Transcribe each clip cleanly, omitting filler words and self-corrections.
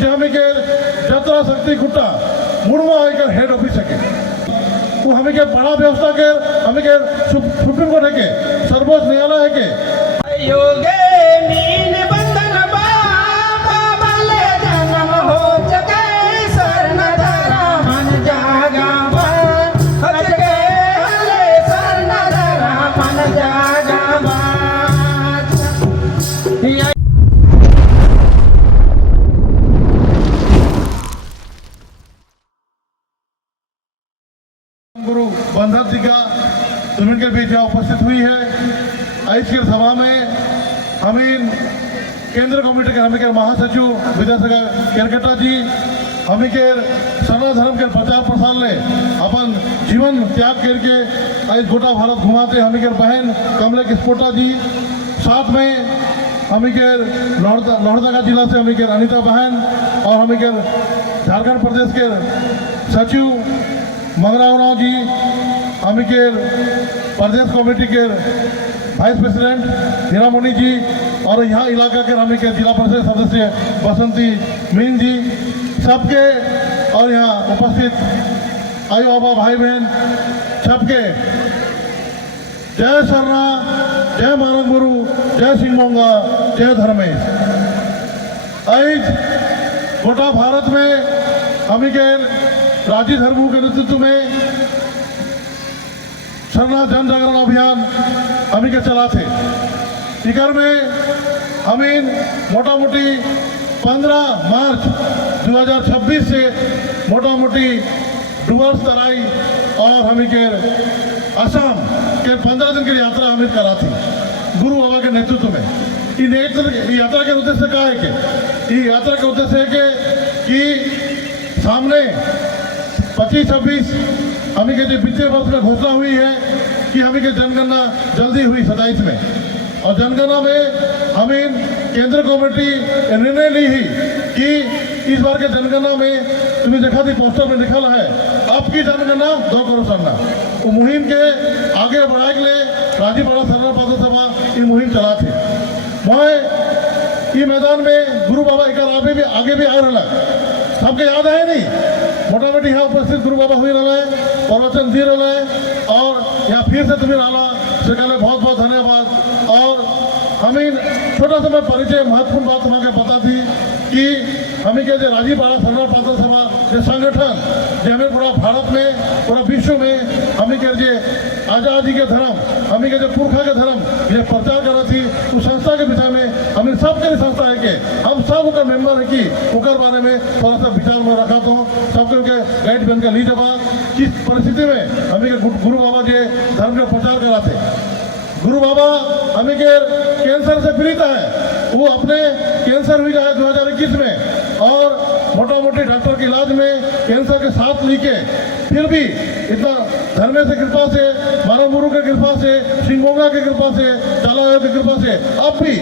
যে আমি যাত্রা শক্তি গুটা मुड़वा आकर हेड ऑफिस है वो हमें क्या बड़ा व्यवस्था के हमें क्या सुप्रीम कोर्ट है के सर्वोच्च न्यायालय है के योगे नील बंधन बाबा बले जन्म हो सके शरण धरा मन जागा हज के हले शरण धरा मन जागा गुरु बंधन जी का तुम्हें के बीच उपस्थित हुई है। आज की सभा में हमें केंद्र कमेटी के हमें महासचिव विद्यासागर केरकेटा जी हमें के सना धर्म के प्रचार प्रसार ले अपन जीवन त्याग करके आज गोटा भारत घुमाते हमें के बहन कमले किस्पोटा जी, साथ में हमें के लोहरदगा जिला से हमें के अनिता बहन और हमें के झारखंड प्रदेश के सचिव मंगराव जी, हमें के प्रदेश कमेटी के वाइस प्रेसिडेंट हीरामणि जी और यहाँ इलाका के हमें के जिला परिषद सदस्य बसंती मीन जी सबके और यहाँ उपस्थित आयु बाबा भाई बहन सबके जय सरना, जय मानव गुरु, जय सिंह मोंगा, जय धर्मेश। आज गोटा भारत में हमें के राजी धर्मों के नेतृत्व में सरना जन जागरण अभियान हमें के चलाते इकर में हमें मोटा मोटी 15 मार्च 2026 से मोटा मोटी डुवर्स तराई और हमें के असम के 15 दिन की यात्रा हमें कराती गुरु बाबा के नेतृत्व में। यात्रा के उद्देश्य क्या है कि यात्रा के उद्देश्य है कि सामने 25-26 हमें के जो बीते वर्ष में घोषणा हुई है कि हमें के जनगणना जल्दी हुई 27 में और जनगणना में हमें केंद्र कमेटी निर्णय ली ही कि इस बार के जनगणना में तुम्हें देखा थी पोस्टर में लिखा है अब की जनगणना 2 करोड़ सरना। वो मुहिम के आगे बढ़ाए के लिए राजीपाड़ा सरना पात्र सभा ये मुहिम चला थे। मैं ये मैदान में गुरु बाबा एक आगे भी आ रहा सबके याद है नहीं मोटा मोटी यहाँ उपस्थित गुरु बाबा हुई रहा है प्रवचन दी रहा है और यहाँ फिर से तुम्हें रहा सरकार बहुत बहुत धन्यवाद। और हमें छोटा सा मैं परिचय महत्वपूर्ण बात हमें पता थी कि हमें के जो राजीपाड़ा सरना पात्र सभा जो संगठन जो हमें पूरा भारत में पूरा विश्व में हमें के जो आज़ादी के धर्म हमें के जो पुरखा के धर्म ये प्रचार करा थी उस संस्था के विषय में हमें सबके संस्था है कि हम सब उनका मेंबर है कि उनके बारे में थोड़ा सा विचार में रखा तो सबके उनके गाइड बन के ली जबा किस परिस्थिति में हमें के गुरु बाबा के धर्म का प्रचार कराते। गुरु बाबा हमें के कैंसर से पीड़ित है, वो अपने कैंसर हुई है 2021 में और मोटा मोटी डॉक्टर के इलाज में कैंसर के साथ लेके फिर भी इतना धर्मे से कृपा से मानव गुरु की कृपा से सिंगोंगा की कृपा से चालायो की कृपा से अब भी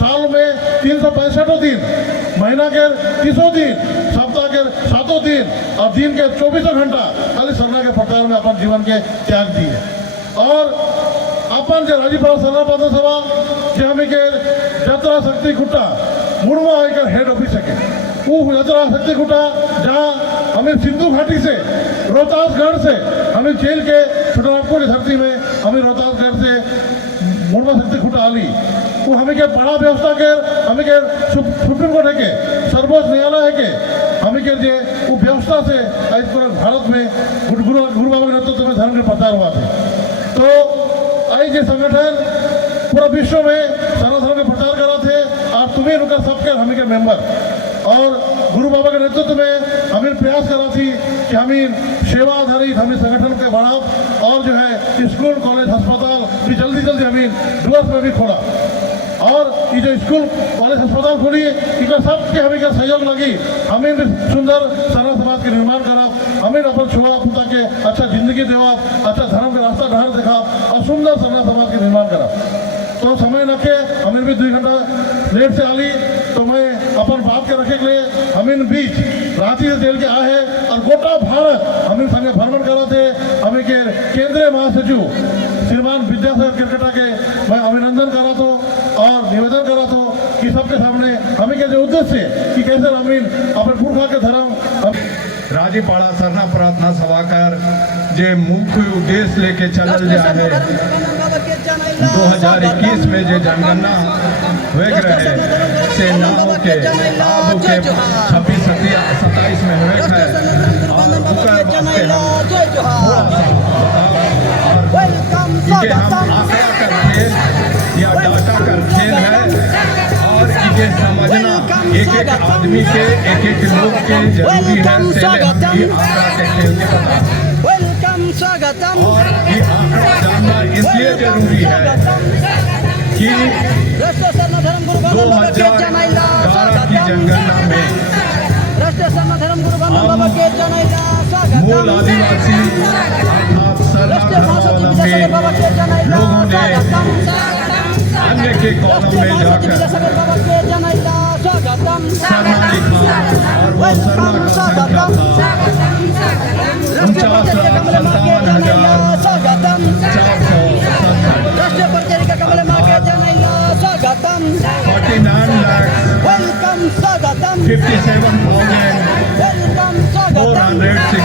साल में 365 दिन महीना के 30 दिन सप्ताह के 7 दिन और दिन के 24 घंटा खाली सरना के प्रचार में अपन जीवन के त्याग दिए। और अपन जो राजीपाड़ा सरना पात्र सभा जो हमें के यात्रा शक्ति गुटा मुड़वा आकर हेड ऑफिस है वो यात्रा शक्ति गुटा जहाँ हमें सिंधु घाटी से रोहतासगढ़ से हमें जेल के छुटनापुर धरती में हमें रोहतासगढ़ से मुड़वा शक्ति गुटा आली वो हमें क्या बड़ा व्यवस्था के हमें के सुप्रीम कोर्ट है के सर्वोच्च न्यायालय है के हमें के जो वो व्यवस्था से आज पूरा भारत में गुरु बाबा के नेतृत्व में धर्म के प्रचार हुआ थे। तो आज ये संगठन पूरा विश्व में सरना धर्म के प्रचार करा थे और तुम्हें उनका सबके हमें के मेंबर और गुरु बाबा के नेतृत्व में हमें प्रयास करा थी कि हमें सेवा आधारित हमें संगठन के बढ़ाव और जो है स्कूल कॉलेज अस्पताल भी जल्दी हमें डुवर्स में भी खोला और ये जो स्कूल कॉलेज अस्पताल खोली इनका सबके हमें क्या सहयोग लगी हमें भी सुंदर सरना समाज के निर्माण करा हमें अपन छुआ पुता के अच्छा जिंदगी देवा अच्छा धर्म का रास्ता ढाल देखा और सुंदर सरना समाज के निर्माण करा। तो समय न के हमें भी 2 घंटा लेट से आली तो मैं अपन बात के रखे के लिए हमें बीच रांची से जेल के आए हैं और गोटा भारत हमें संगे भ्रमण करा थे। हमें के केंद्रीय महासचिव श्रीमान विद्यासागर केरकेटा के मैं अभिनंदन करा तो और निवेदन करा तो कि सब आपके सामने हमें के जो उद्देश्य कि कैसे हमीन अपने पुरखा के धर्म राजीपाड़ा सरना प्रार्थना सभा कर जे मुख्य उद्देश्य लेके चलल जाए 2021 में जे जनगणना हुए रहे से ना होके अब के 26 27 में हुए है और ओकर वास्ते हम इनके हम आंकड़ा कर खेल या डाटा कर खेल है और इसे समझना एक एक आदमी के एक एक लोग के जरूरी है से हम ये आंकड़ा के खेल के बता और ये आंकड़ा जानना इसलिए जरूरी है कि 2011 की जनगणना में मूल आदिवासी अर्थात सरना धर्मावलंबी लोगों ने अन्य के कॉलम में जाकर सरना लिखा और वो सरना का संख्या था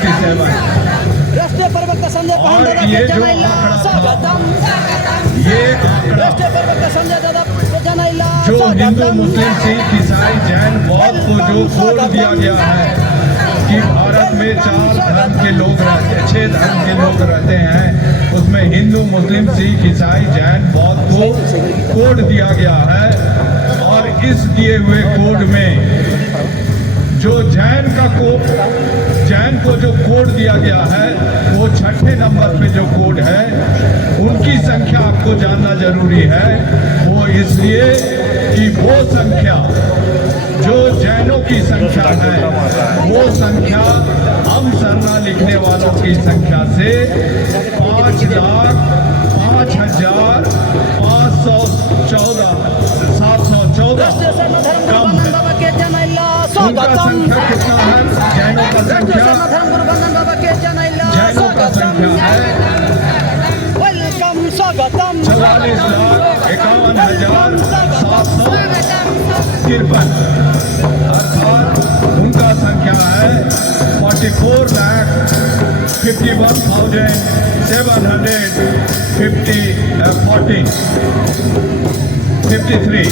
49,57,467 राष्ट्रीय प्रवक्ता संजय पांडे ये जो आंकड़ा ये राष्ट्रीय प्रवक्ता संजय दादा जो हिंदू मुस्लिम सिख ईसाई जैन बौद्ध को जो कोड दिया गया है कि भारत में 4 धर्म के लोग रहते 6 धर्म के लोग रहते हैं उसमें हिंदू मुस्लिम सिख ईसाई जैन बौद्ध को कोड दिया गया है और इस दिए हुए कोड में जो जैन को जो कोड दिया गया है वो 6ठे नंबर पे जो कोड है उनकी संख्या आपको जानना जरूरी है। वो इसलिए कि वो संख्या जो जैनों की संख्या है वो संख्या हम सरना लिखने वालों की संख्या से 5,05,714 कम है। उनका संख्या कितना है? जैनों का संख्या है 44,51,753 अर्थात उनका संख्या है 44,51,753।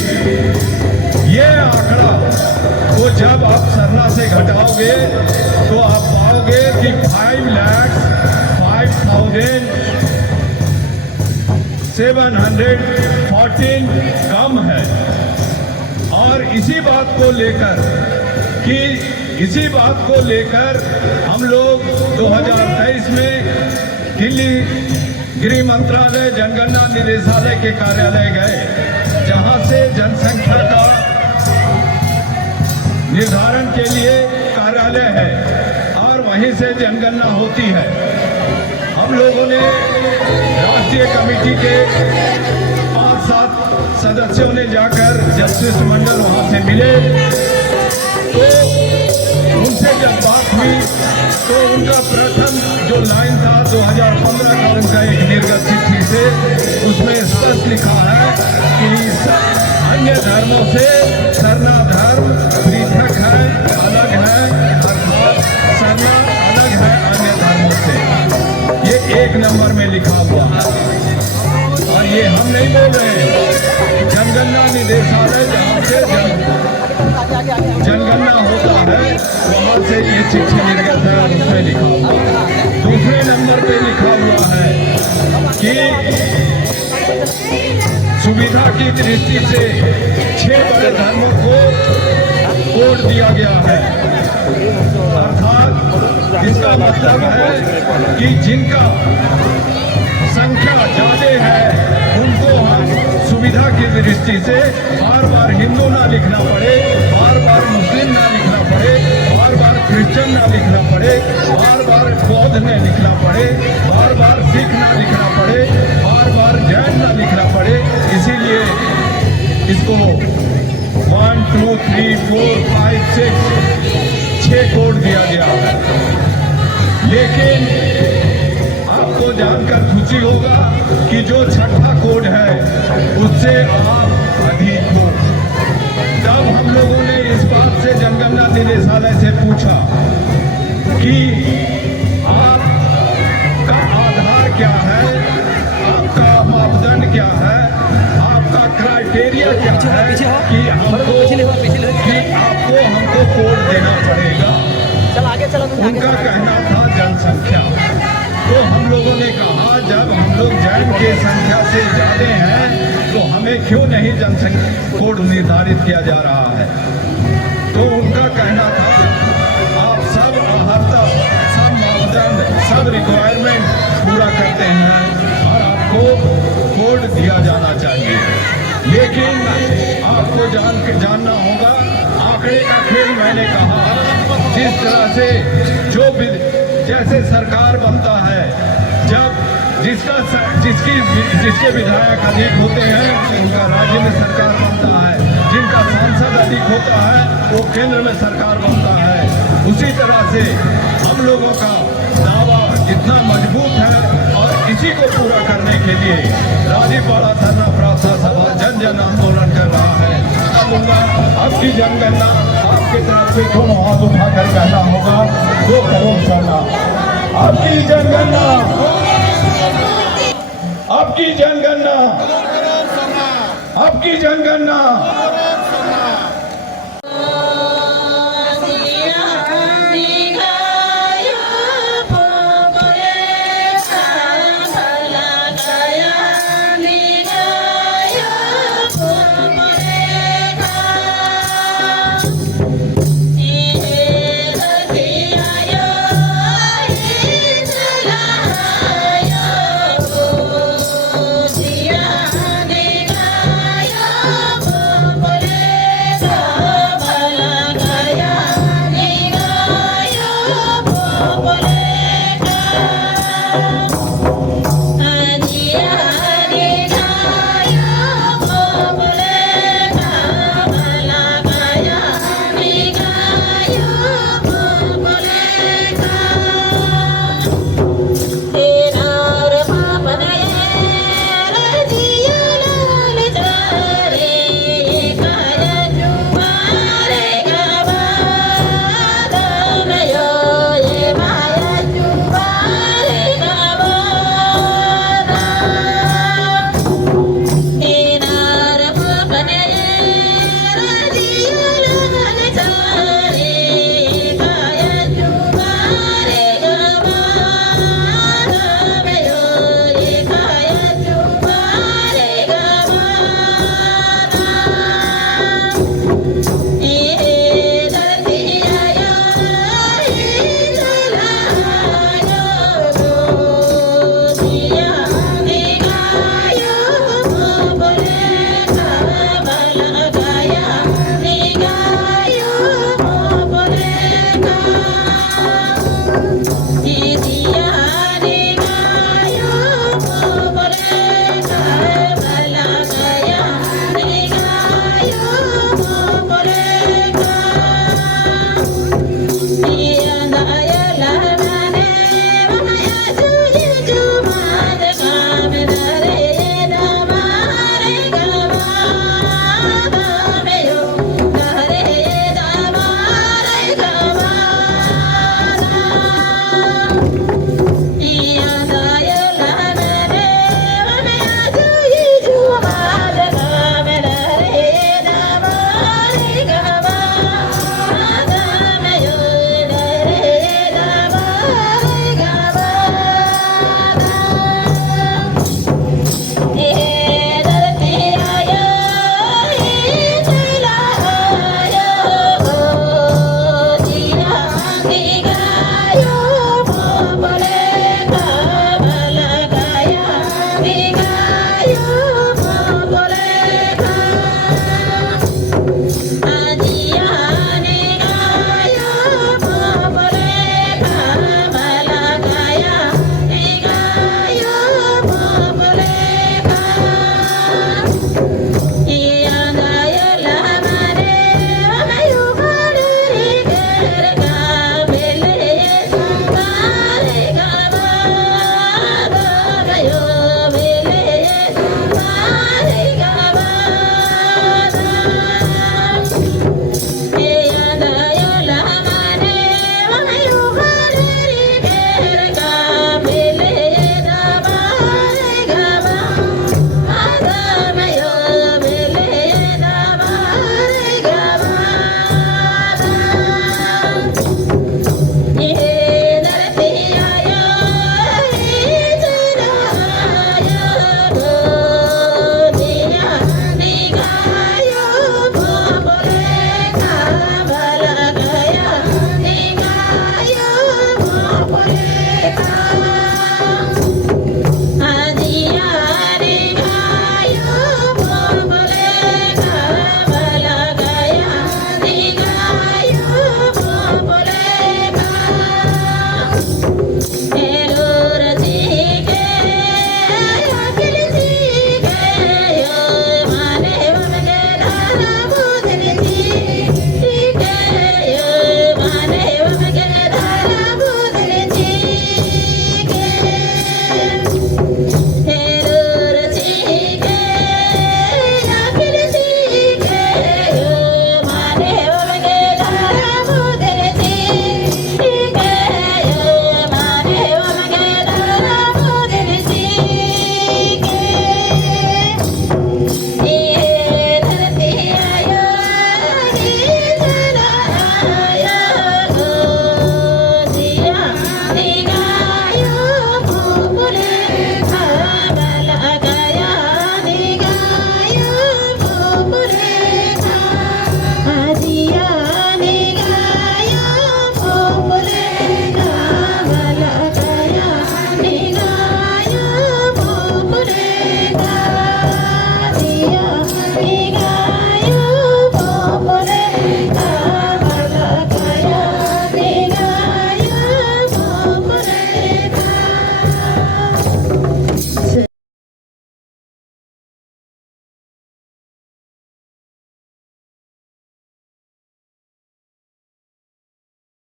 ये आंकड़ा को जब आप सरना से घटाओगे तो आप पाओगे कि 5,05,714 कम है। और इसी बात को लेकर हम लोग 2023 में दिल्ली गृह मंत्रालय जनगणना निदेशालय के कार्यालय गए जहां से जनसंख्या का निर्धारण के लिए कार्यालय है और वहीं से जनगणना होती है। हम लोगों ने राष्ट्रीय कमेटी के 5-7 सदस्यों ने जाकर जस्टिस मंडल वहां से मिले तो उनसे जब बात हुई तो उनका प्रथम जो लाइन था 2015 का उनका एक निर्गत चिट्ठी से उसमें स्पष्ट लिखा है कि अन्य धर्मों से सरना धर्म पृथक है, अलग है, अर्थात सरना अलग है अन्य धर्मों से। ये 1 नंबर में लिखा हुआ है और ये हम नहीं बोल रहे हैं। जनगणना निदेशालय जहाँ से जनगणना होता है वहाँ से ये चिट्ठी निर्गत है और उसमें लिखा हुआ है। दूसरे नंबर पे लिखा हुआ है कि सुविधा की दृष्टि से 6 बड़े धर्मों को कोड दिया गया है। अर्थात इसका मतलब है कि जिनका संख्या ज्यादा है उनको हम सुविधा की दृष्टि से बार बार हिंदू ना लिखना पड़े, बार बार मुस्लिम ना लिखना पड़े, बार बार क्रिश्चियन ना लिखना पड़े, बार बार बौद्ध न लिखना पड़े, बार बार सिख ना लिखना पड़े, बार बार जैन ना लिखना पड़े। इसीलिए इसको 1, 2, 3, 4, 5, 6 कोड दिया गया है। लेकिन आपको जानकर खुशी होगा कि जो 6ठा कोड है उससे आप अधिक हो हम लोगों ने इस बात से जनगणना निदेशालय से पूछा कि आपका आधार क्या है, आपका मापदंड क्या है, आपका क्राइटेरिया क्या है कि आपको हमको कोड देना पड़ेगा। चल आगे चलो तुम आगे उनका चलो। कहना था जनसंख्या। तो हम लोगों ने कहा जब हम लोग जैन की संख्या से ज्यादा हैं तो हमें क्यों नहीं जनसंख्या कोड निर्धारित किया जा रहा है। तो उनका कहना था आप सब अहर्ता, सब मापदंड, सब रिक्वायरमेंट पूरा करते हैं और आपको कोड दिया जाना चाहिए। लेकिन आपको जानना होगा, आंकड़े का खेल मैंने कहा, जिस तरह से जो भी जैसे सरकार बनता है, जब जिसके विधायक अधिक होते हैं उनका राज्य में सरकार बनता है, जिनका सांसद अधिक होता है वो केंद्र में सरकार बनता है। उसी तरह से हम लोगों का दावा जितना मजबूत है और इसी को पूरा करने के लिए राजीपाड़ा धरना प्रार्थना सभा जन जन आंदोलन कर रहा है। अब की जनगणना आपकी तरफ से दोनों हाथ उठाकर कहना होगा 2 करोड़ करना। आपकी जनगणना, आपकी जनगणना, आपकी जनगणना। Tere